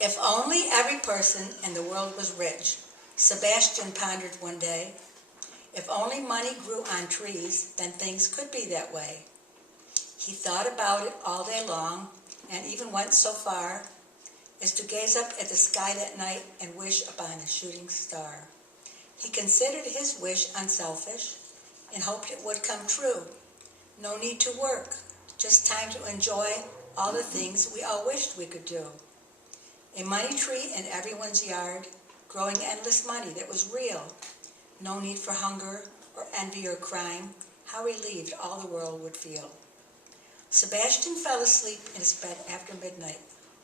If only every person in the world was rich, Sebastian pondered one day. If only money grew on trees, then things could be that way. He thought about it all day long, and even went so far as to gaze up at the sky that night and wish upon a shooting star. He considered his wish unselfish and hoped it would come true. No need to work, just time to enjoy all the things we all wished we could do. A money tree in everyone's yard, growing endless money that was real. No need for hunger or envy or crime. How relieved all the world would feel. Sebastian fell asleep in his bed after midnight,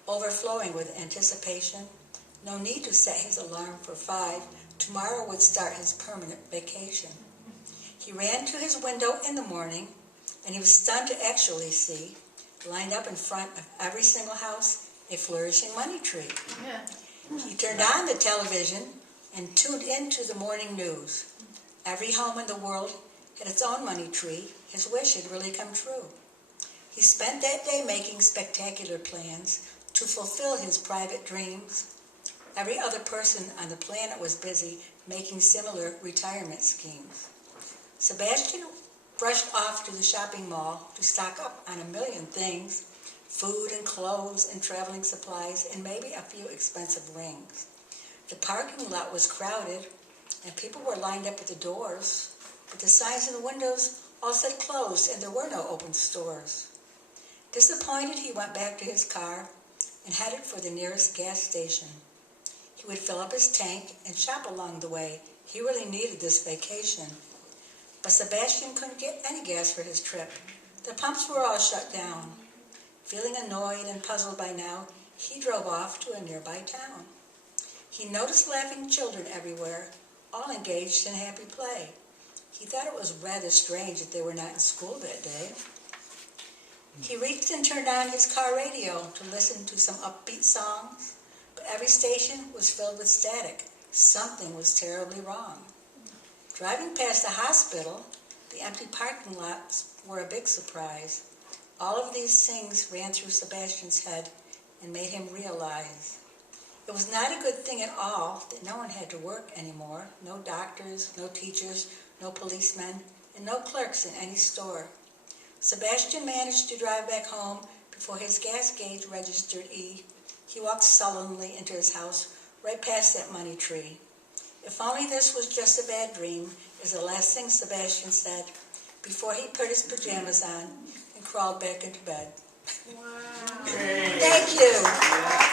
overflowing with anticipation. No need to set his alarm for 5. Tomorrow would start his permanent vacation. He ran to his window in the morning, and he was stunned to actually see, lined up in front of every single house, a flourishing money tree. Yeah. He turned on the television and tuned into the morning news. Every home in the world had its own money tree. His wish had really come true. He spent that day making spectacular plans to fulfill his private dreams. Every other person on the planet was busy making similar retirement schemes. Sebastian rushed off to the shopping mall to stock up on a million things, food and clothes and traveling supplies and maybe a few expensive rings. The parking lot was crowded and people were lined up at the doors, but the signs in the windows all said closed and there were no open stores. Disappointed, he went back to his car and headed for the nearest gas station. He would fill up his tank and shop along the way. He really needed this vacation. But Sebastian couldn't get any gas for his trip. The pumps were all shut down. Feeling annoyed and puzzled by now, he drove off to a nearby town. He noticed laughing children everywhere, all engaged in happy play. He thought it was rather strange that they were not in school that day. He reached and turned on his car radio to listen to some upbeat songs, but every station was filled with static. Something was terribly wrong. Driving past the hospital, the empty parking lots were a big surprise. All of these things ran through Sebastian's head and made him realize it was not a good thing at all that no one had to work anymore. No doctors, no teachers, no policemen, and no clerks in any store. Sebastian managed to drive back home before his gas gauge registered E. He walked sullenly into his house, right past that money tree. If only this was just a bad dream, is the last thing Sebastian said before he put his pajamas on and crawled back into bed. Wow. Thank you.